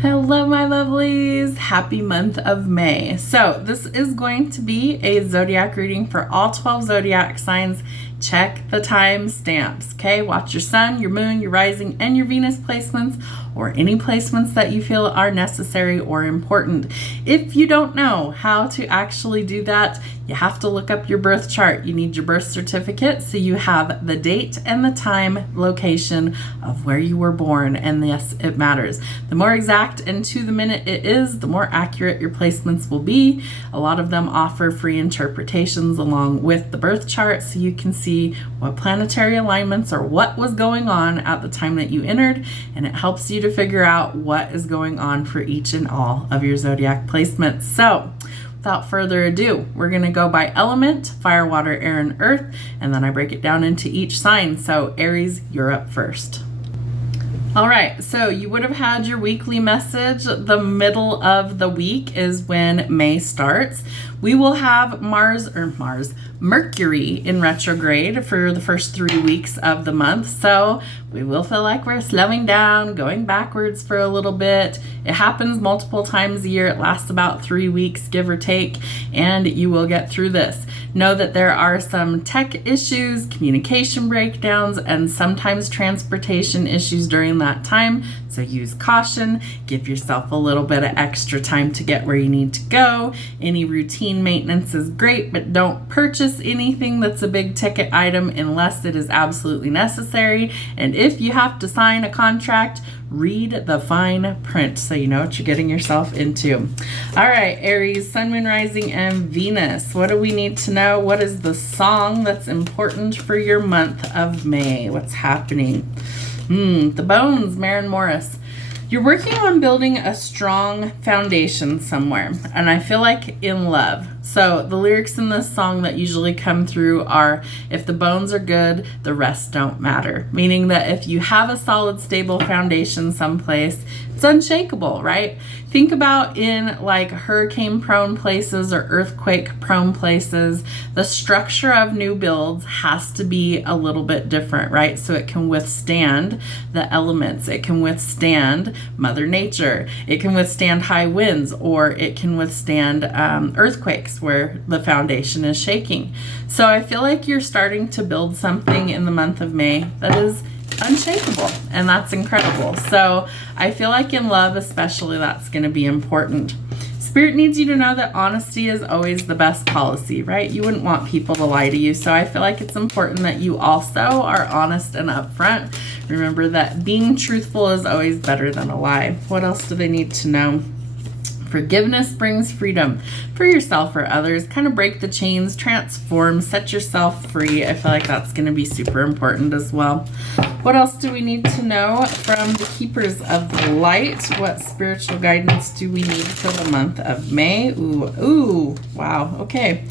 Hello, my lovelies. Happy month of May. So this is going to be a zodiac reading for all 12 zodiac signs. Check the time stamps, okay? Watch your sun, your moon, your rising, and your Venus placements, or any placements that you feel are necessary or important. If you don't know how to actually do that, you have to look up your birth chart. You need your birth certificate so you have the date and the time, location of where you were born, and yes, it matters. The more exact and to the minute it is, the more accurate your placements will be. A lot of them offer free interpretations along with the birth chart so you can see what planetary alignments or what was going on at the time that you entered, and it helps you to figure out what is going on for each and all of your zodiac placements. So without further ado, we're going to go by element: fire, water, air, and earth, and then I break it down into each sign. So Aries, you're up first. All right, so you would have had your weekly message. The middle of the week is when May starts. We will have Mercury in retrograde for the first 3 weeks of the month. So we will feel like we're slowing down, going backwards for a little bit. It happens multiple times a year. It lasts about 3 weeks, give or take, and you will get through this. Know that there are some tech issues, communication breakdowns, and sometimes transportation issues during that time. So use caution, give yourself a little bit of extra time to get where you need to go. Any routine maintenance is great, but don't purchase anything that's a big ticket item unless it is absolutely necessary. And if you have to sign a contract, read the fine print so you know what you're getting yourself into. All right, Aries, Sun, Moon, Rising, and Venus. What do we need to know? What is the song that's important for your month of May? What's happening? The Bones, Maren Morris. You're working on building a strong foundation somewhere, and I feel like in love. So the lyrics in this song that usually come through are, if the bones are good, the rest don't matter. Meaning that if you have a solid, stable foundation someplace, it's unshakable, right? Think about in like hurricane-prone places or earthquake-prone places, the structure of new builds has to be a little bit different, right? So it can withstand the elements. It can withstand Mother Nature. It can withstand high winds, or it can withstand earthquakes where the foundation is shaking. So I feel like you're starting to build something in the month of May that is unshakable, and that's incredible. So I feel like in love especially, that's going to be important. Spirit needs you to know that honesty is always the best policy, right? You wouldn't want people to lie to you, so I feel like it's important that you also are honest and upfront. Remember that being truthful is always better than a lie. What else do they need to know? Forgiveness brings freedom for yourself or others. Kind of break the chains, transform, set yourself free. I feel like that's going to be super important as well. What else do we need to know from the keepers of the light? What spiritual guidance do we need for the month of May? Ooh, wow. Okay.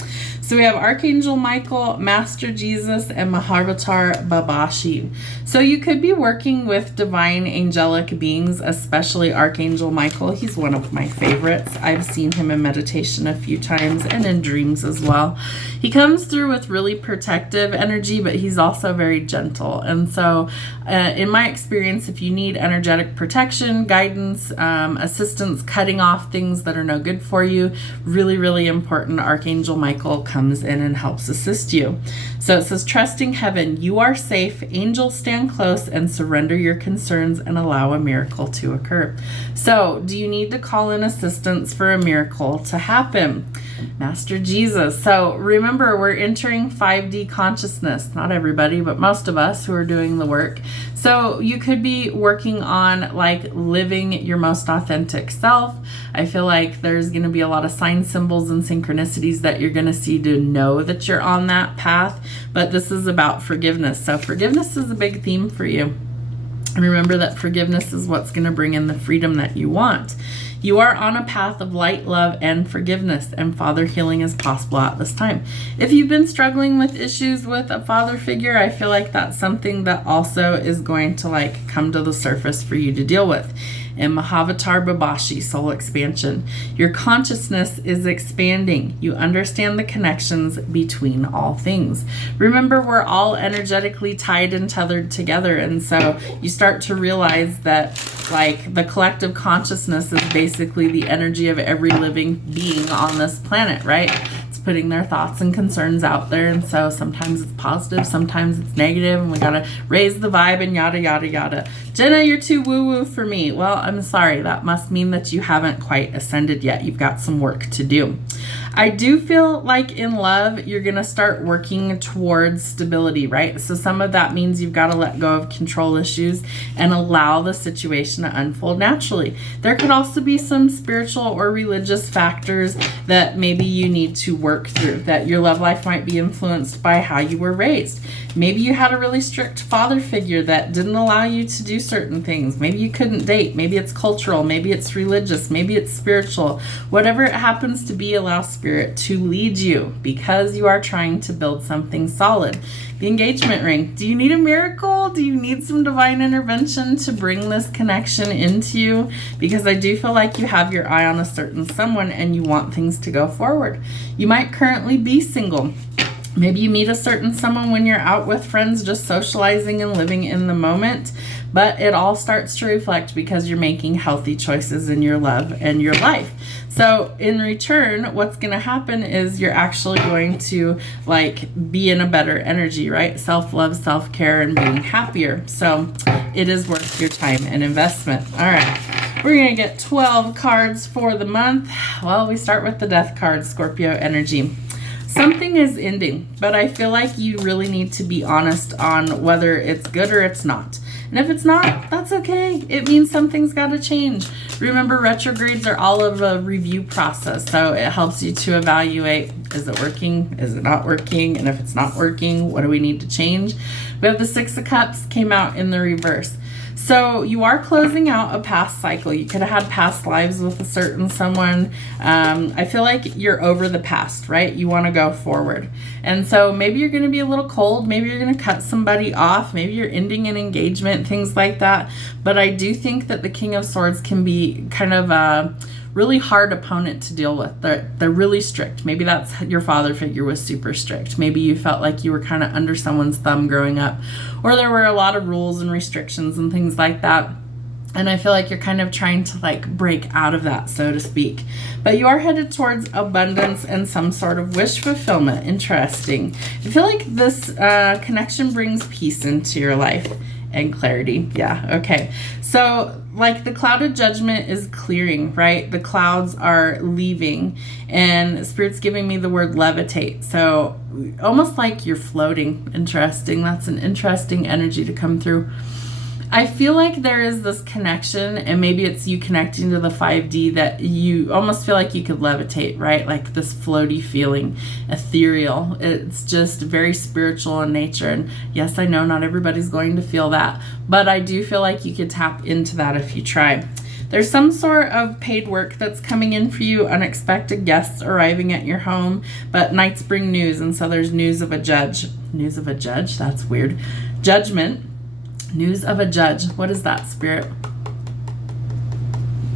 So we have Archangel Michael, Master Jesus, and Mahavatar Babashi. So you could be working with divine angelic beings, especially Archangel Michael. He's one of my favorites. I've seen him in meditation a few times and in dreams as well. He comes through with really protective energy, but he's also very gentle. And so in my experience, if you need energetic protection, guidance, assistance, cutting off things that are no good for you, really, really important, Archangel Michael comes in and helps assist you. So it says, trusting heaven, you are safe. Angels stand close and surrender your concerns and allow a miracle to occur. So do you need to call in assistance for a miracle to happen? Master Jesus. So remember, we're entering 5D consciousness. Not everybody, but most of us who are doing the work. So you could be working on like living your most authentic self. I feel like there's going to be a lot of sign symbols and synchronicities that you're going to see to know that you're on that path. But this is about forgiveness. So forgiveness is a big theme for you. And remember that forgiveness is what's going to bring in the freedom that you want. You are on a path of light, love, and forgiveness, and father healing is possible at this time. If you've been struggling with issues with a father figure, I feel like that's something that also is going to like come to the surface for you to deal with. and Mahavatar Babashi, soul expansion. Your consciousness is expanding. You understand the connections between all things. Remember, we're all energetically tied and tethered together. And so you start to realize that like the collective consciousness is basically the energy of every living being on this planet, right? Putting their thoughts and concerns out there, and so sometimes it's positive, sometimes it's negative, and we gotta raise the vibe and yada yada yada. Jenna, you're too woo-woo for me. Well, I'm sorry, that must mean that you haven't quite ascended yet. You've got some work to do. I do feel like in love, you're going to start working towards stability, right? So some of that means you've got to let go of control issues and allow the situation to unfold naturally. There could also be some spiritual or religious factors that maybe you need to work through, that your love life might be influenced by how you were raised. Maybe you had a really strict father figure that didn't allow you to do certain things. Maybe you couldn't date. Maybe it's cultural. Maybe it's religious. Maybe it's spiritual. Whatever it happens to be, allow spirit to lead you because you are trying to build something solid. The engagement ring. Do you need a miracle? Do you need some divine intervention to bring this connection into you? Because I do feel like you have your eye on a certain someone and you want things to go forward. You might currently be single. Maybe you meet a certain someone when you're out with friends, just socializing and living in the moment, but it all starts to reflect because you're making healthy choices in your love and your life. So in return, what's going to happen is you're actually going to like be in a better energy, right? Self-love, self-care, and being happier. So it is worth your time and investment. All right. We're going to get 12 cards for the month. Well, we start with the Death card, Scorpio energy. Something is ending, but I feel like you really need to be honest on whether it's good or it's not. And if it's not, that's okay. It means something's got to change. Remember, retrogrades are all of a review process, so it helps you to evaluate, is it working? Is it not working? And if it's not working, what do we need to change? We have the Six of Cups came out in the reverse. So you are closing out a past cycle. You could have had past lives with a certain someone. I feel like you're over the past, right? You want to go forward. And so maybe you're going to be a little cold. Maybe you're going to cut somebody off. Maybe you're ending an engagement, things like that. But I do think that the King of Swords can be kind of a really hard opponent to deal with. They're really strict. Maybe that's your father figure was super strict. Maybe you felt like you were kind of under someone's thumb growing up, or there were a lot of rules and restrictions and things like that. And I feel like you're kind of trying to like break out of that, so to speak. But you are headed towards abundance and some sort of wish fulfillment. Interesting. I feel like this connection brings peace into your life and clarity. Yeah, okay. So like the cloud of judgment is clearing, right? The clouds are leaving and Spirit's giving me the word levitate. So almost like you're floating. Interesting. That's an interesting energy to come through. I feel like there is this connection, and maybe it's you connecting to the 5D, that you almost feel like you could levitate, right? Like this floaty feeling, ethereal. It's just very spiritual in nature. And yes, I know not everybody's going to feel that, but I do feel like you could tap into that if you try. There's some sort of paid work that's coming in for you, unexpected guests arriving at your home, but nights bring news, and so there's news of a judge. News of a judge? That's weird. Judgment. News of a judge. What is that, Spirit?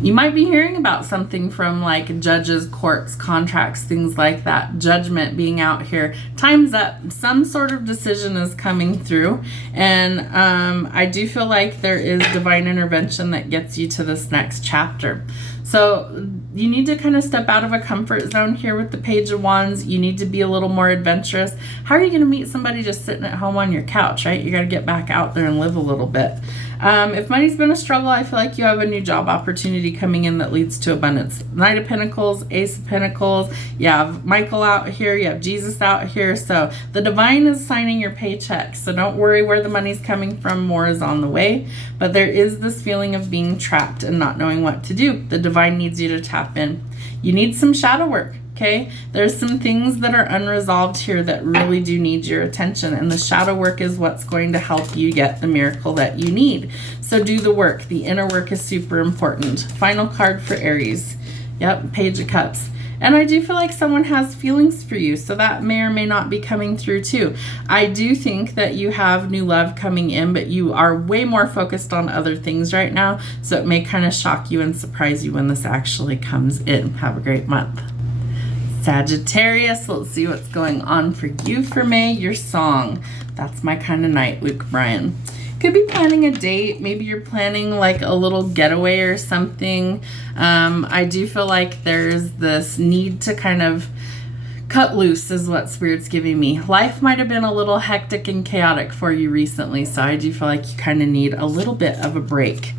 You might be hearing about something from like judges, courts, contracts, things like that. Judgment being out here. Time's up. Some sort of decision is coming through. And I do feel like there is divine intervention that gets you to this next chapter. So you need to kind of step out of a comfort zone here with the Page of Wands. You need to be a little more adventurous. How are you going to meet somebody just sitting at home on your couch, right? You got to get back out there and live a little bit. If money's been a struggle, I feel like you have a new job opportunity coming in that leads to abundance. Knight of Pentacles, Ace of Pentacles. You have Michael out here. You have Jesus out here. So the divine is signing your paycheck. So don't worry where the money's coming from. More is on the way. But there is this feeling of being trapped and not knowing what to do. The divine needs you to tap in. You need some shadow work. Okay, there's some things that are unresolved here that really do need your attention, and the shadow work is what's going to help you get the miracle that you need. So do the work. The inner work is super important. Final card for Aries. Yep, Page of Cups. And I do feel like someone has feelings for you, so that may or may not be coming through too. I do think that you have new love coming in, but you are way more focused on other things right now, so it may kind of shock you and surprise you when this actually comes in. Have a great month. Sagittarius, let's see what's going on for you for May. Your song, That's My Kind of Night, Luke Bryan. Could be planning a date. Maybe you're planning like a little getaway or something. I do feel like there's this need to kind of cut loose is what Spirit's giving me. Life might have been a little hectic and chaotic for you recently, so I do feel like you kind of need a little bit of a break.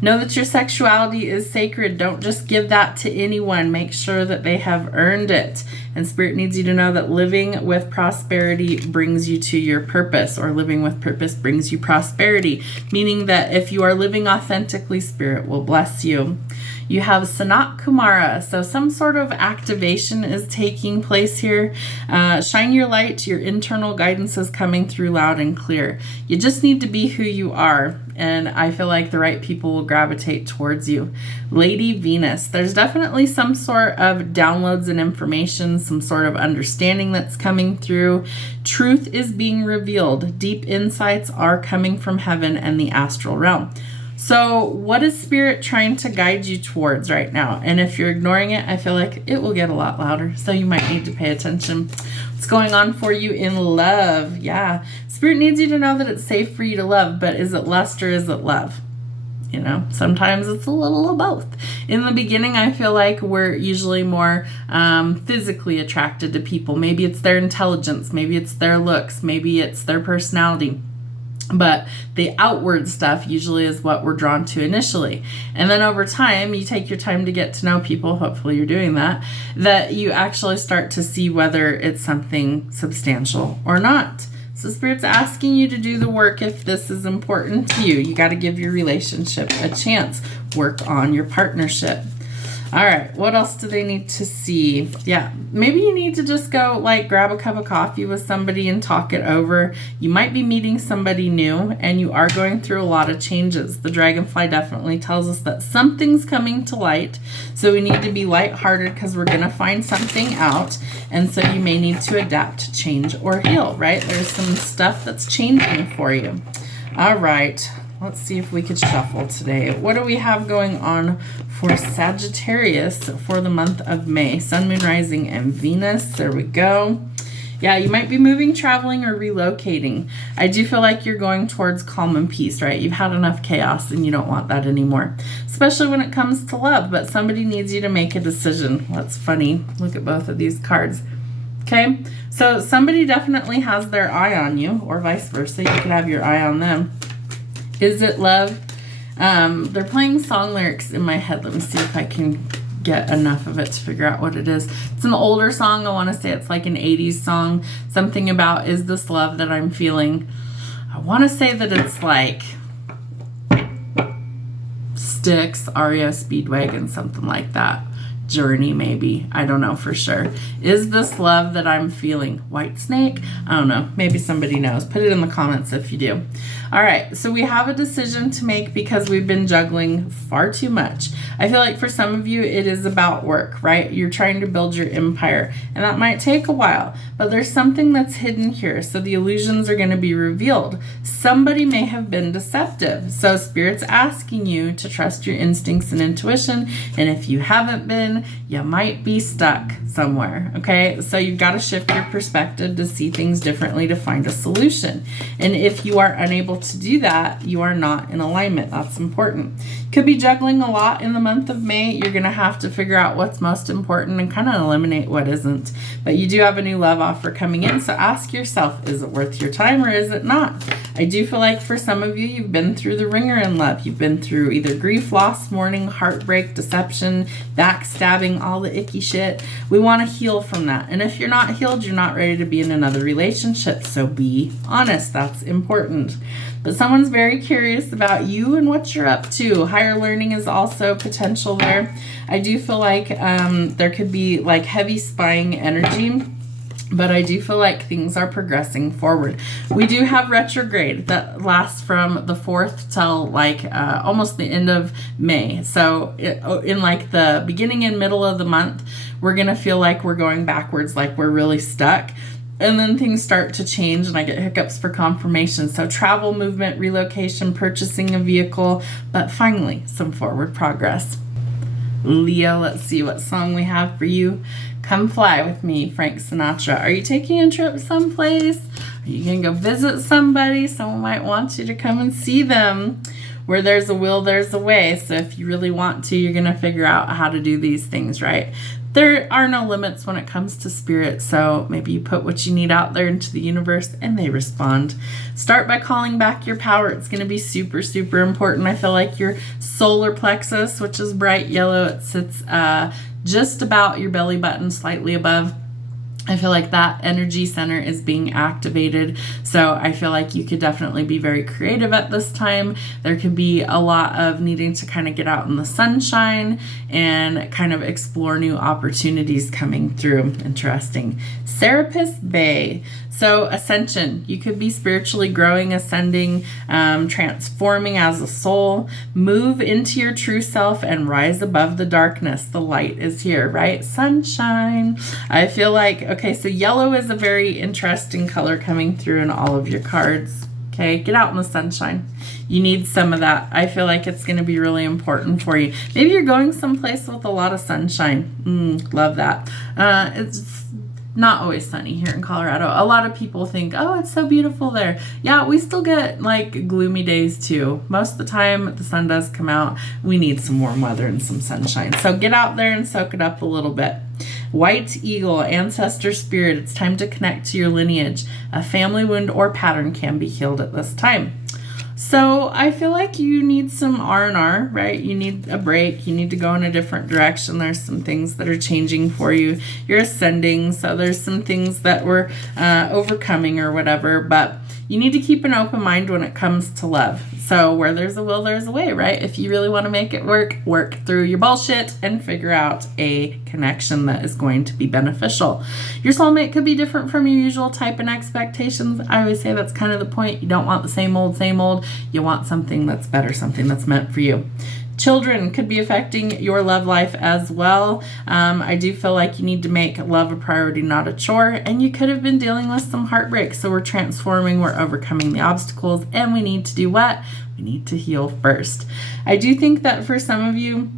Know that your sexuality is sacred. Don't just give that to anyone. Make sure that they have earned it. And Spirit needs you to know that living with prosperity brings you to your purpose, or living with purpose brings you prosperity, meaning that if you are living authentically, Spirit will bless you. You have Sanat Kumara, so some sort of activation is taking place here. Shine your light. Your internal guidance is coming through loud and clear. You just need to be who you are, and I feel like the right people will gravitate towards you. Lady Venus, there's definitely some sort of downloads and information, some sort of understanding that's coming through. Truth is being revealed. Deep insights are coming from heaven and the astral realm. So what is Spirit trying to guide you towards right now? And if you're ignoring it, I feel like it will get a lot louder. So you might need to pay attention. What's going on for you in love? Yeah. Spirit needs you to know that it's safe for you to love, but is it lust or is it love? You know, sometimes it's a little of both. In the beginning, I feel like we're usually more physically attracted to people. Maybe it's their intelligence. Maybe it's their looks. Maybe it's their personality. But the outward stuff usually is what we're drawn to initially. And then over time, you take your time to get to know people, hopefully you're doing that, that you actually start to see whether it's something substantial or not. So Spirit's asking you to do the work if this is important to you. You got to give your relationship a chance. Work on your partnership. All right, what else do they need to see? Yeah, maybe you need to just go like grab a cup of coffee with somebody and talk it over. You might be meeting somebody new and you are going through a lot of changes. The dragonfly definitely tells us that something's coming to light. So we need to be lighthearted because we're going to find something out. And so you may need to adapt, change, or heal, right? There's some stuff that's changing for you. All right. Let's see if we could shuffle today. What do we have going on for Sagittarius for the month of May? Sun, Moon, Rising, and Venus. There we go. Yeah, you might be moving, traveling, or relocating. I do feel like you're going towards calm and peace, right? You've had enough chaos and you don't want that anymore, especially when it comes to love, but somebody needs you to make a decision. That's funny. Look at both of these cards. Okay, so somebody definitely has their eye on you, or vice versa. You could have your eye on them. Is it love? They're playing song lyrics in my head. Let me see if I can get enough of it to figure out what it is. It's an older song. I want to say it's like an 80s song. Something about, is this love that I'm feeling? I want to say that it's like Styx, REO Speedwagon, something like that. Journey, maybe. I don't know for sure. Is this love that I'm feeling? White Snake? I don't know. Maybe somebody knows. Put it in the comments if you do. All right, so we have a decision to make because we've been juggling far too much. I feel like for some of you, it is about work, right? You're trying to build your empire, and that might take a while, but there's something that's hidden here, so the illusions are going to be revealed. Somebody may have been deceptive, so Spirit's asking you to trust your instincts and intuition, and if you haven't been, you might be stuck somewhere, okay? So you've got to shift your perspective to see things differently to find a solution, and if you are unable to do that, you are not in alignment. That's important. Could be juggling a lot in the month of May. You're going to have to figure out what's most important and kind of eliminate what isn't. But you do have a new love offer coming in, so ask yourself, is it worth your time or is it not? I do feel like for some of you, you've been through the ringer in love. You've been through either grief, loss, mourning, heartbreak, deception, backstabbing, all the icky shit. We want to heal from that. And if you're not healed, you're not ready to be in another relationship. So be honest. That's important. But someone's very curious about you and what you're up to. Higher learning is also potential there. I do feel like there could be like heavy spying energy. but I do feel like things are progressing forward. We do have retrograde that lasts from the 4th till like almost the end of May. So in like the beginning and middle of the month, we're going to feel like we're going backwards, like we're really stuck. And then things start to change and I get hiccups for confirmation. So travel, movement, relocation, purchasing a vehicle, but finally some forward progress. Leo, let's see what song we have for you. Come Fly with Me, Frank Sinatra. Are you taking a trip someplace? Are you going to go visit somebody? Someone might want you to come and see them. Where there's a will, there's a way. So if you really want to, you're going to figure out how to do these things, right? There are no limits when it comes to spirit, so maybe you put what you need out there into the universe and they respond. Start by calling back your power. It's going to be super, super important. I feel like your solar plexus, which is bright yellow, it sits just about your belly button, slightly above. I feel like that energy center is being activated. So I feel like you could definitely be very creative at this time. There could be a lot of needing to kind of get out in the sunshine and kind of explore new opportunities coming through. Interesting. Serapis Bay. So ascension, you could be spiritually growing, ascending, transforming as a soul, move into your true self and rise above the darkness. The light is here, right? Sunshine. I feel like, okay, so yellow is a very interesting color coming through in all of your cards. Okay, get out in the sunshine. You need some of that. I feel like it's going to be really important for you. Maybe you're going someplace with a lot of sunshine. Love that. It's not always sunny here in Colorado. A lot of people think, oh, it's so beautiful there. Yeah, we still get like gloomy days too. Most of the time the sun does come out. We need some warm weather and some sunshine. So get out there and soak it up a little bit. White eagle, ancestor spirit. It's time to connect to your lineage. A family wound or pattern can be healed at this time. So I feel like you need some R&R, right? You need a break. You need to go in a different direction. There's some things that are changing for you. You're ascending, so there's some things that we're overcoming or whatever, but you need to keep an open mind when it comes to love. So where there's a will, there's a way, right? If you really want to make it work, work through your bullshit and figure out a connection that is going to be beneficial. Your soulmate could be different from your usual type and expectations. I always say that's kind of the point. You don't want the same old, same old. You want something that's better, something that's meant for you. Children could be affecting your love life as well. I do feel like you need to make love a priority, not a chore. And you could have been dealing with some heartbreak. So we're transforming, we're overcoming the obstacles, and we need to do what? We need to heal first. I do think that for some of you,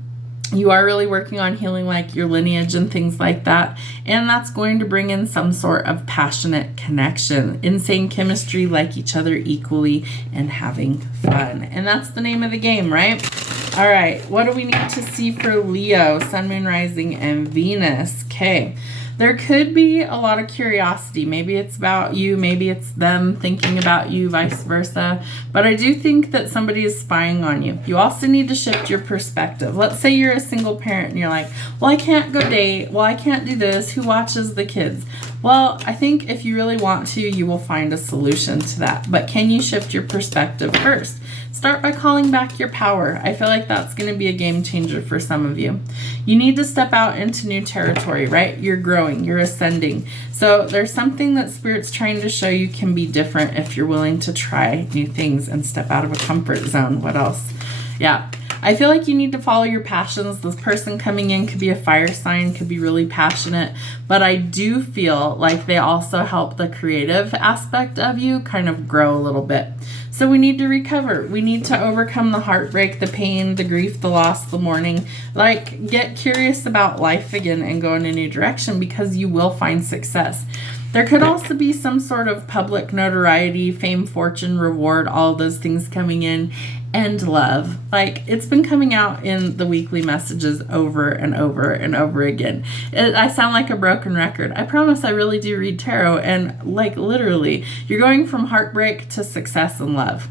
you are really working on healing like your lineage and things like that. And that's going to bring in some sort of passionate connection, insane chemistry, like each other equally, and having fun. And that's the name of the game, right? All right, what do we need to see for Leo, Sun, Moon, Rising, and Venus? Okay, there could be a lot of curiosity. Maybe it's about you, maybe it's them thinking about you, vice versa. But I do think that somebody is spying on you. You also need to shift your perspective. Let's say you're a single parent and you're like, well, I can't go date. Well, I can't do this. Who watches the kids? Well, I think if you really want to, you will find a solution to that. But can you shift your perspective first? Start by calling back your power. I feel like that's going to be a game changer for some of you. You need to step out into new territory, right? You're growing, you're ascending. So there's something that Spirit's trying to show you can be different if you're willing to try new things and step out of a comfort zone. What else? Yeah. I feel like you need to follow your passions. This person coming in could be a fire sign, could be really passionate, but I do feel like they also help the creative aspect of you kind of grow a little bit. So we need to recover. We need to overcome the heartbreak, the pain, the grief, the loss, the mourning. Like, get curious about life again and go in a new direction, because you will find success. There could also be some sort of public notoriety, fame, fortune, reward, all those things coming in, and love. Like, it's been coming out in the weekly messages over and over and over again. I sound like a broken record. I promise I really do read tarot, and like literally, you're going from heartbreak to success and love.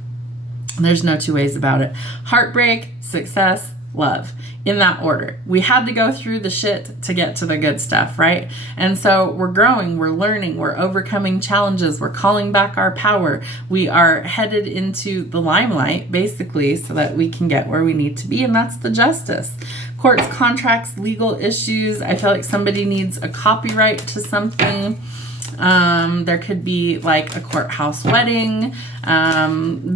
There's no two ways about it. Heartbreak, success, love, in that order. We had to go through the shit to get to the good stuff, right? And so we're growing, we're learning, we're overcoming challenges, we're calling back our power. We are headed into the limelight, basically, so that we can get where we need to be, and that's the justice. Courts, contracts, legal issues. I feel like somebody needs a copyright to something. There could be like a courthouse wedding,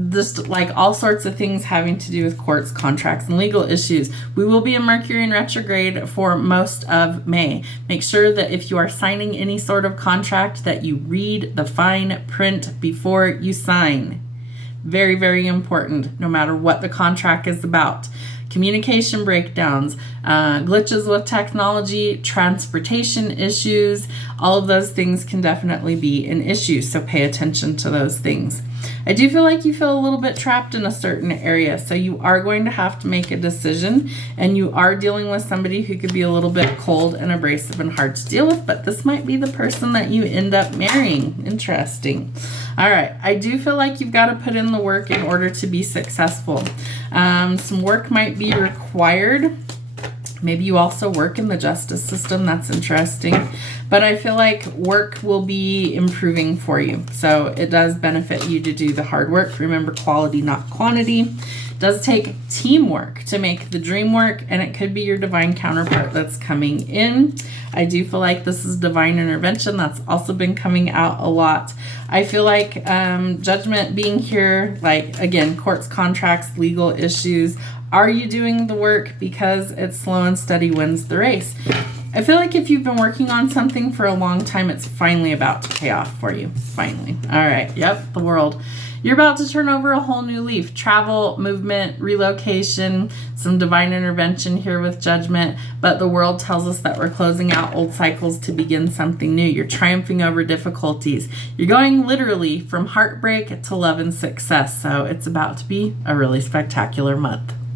just like all sorts of things having to do with courts, contracts, and legal issues. We will be in Mercury in retrograde for most of May. Make sure that if you are signing any sort of contract that you read the fine print before you sign. Very, very important, no matter what the contract is about. Communication breakdowns, glitches with technology, transportation issues, all of those things can definitely be an issue, so pay attention to those things. I do feel like you feel a little bit trapped in a certain area, so you are going to have to make a decision, and you are dealing with somebody who could be a little bit cold and abrasive and hard to deal with, but this might be the person that you end up marrying. Interesting. All right, I do feel like you've got to put in the work in order to be successful. Some work might be required. Maybe you also work in the justice system. That's interesting. But I feel like work will be improving for you. So it does benefit you to do the hard work. Remember, quality, not quantity. It does take teamwork to make the dream work, and it could be your divine counterpart that's coming in. I do feel like this is divine intervention. That's also been coming out a lot. I feel like judgment being here, like, again, courts, contracts, legal issues. Are you doing the work? Because it's slow and steady wins the race. I feel like if you've been working on something for a long time, it's finally about to pay off for you. Finally. All right. Yep. The world. You're about to turn over a whole new leaf. Travel, movement, relocation, some divine intervention here with judgment. But the world tells us that we're closing out old cycles to begin something new. You're triumphing over difficulties. You're going literally from heartbreak to love and success. So it's about to be a really spectacular month.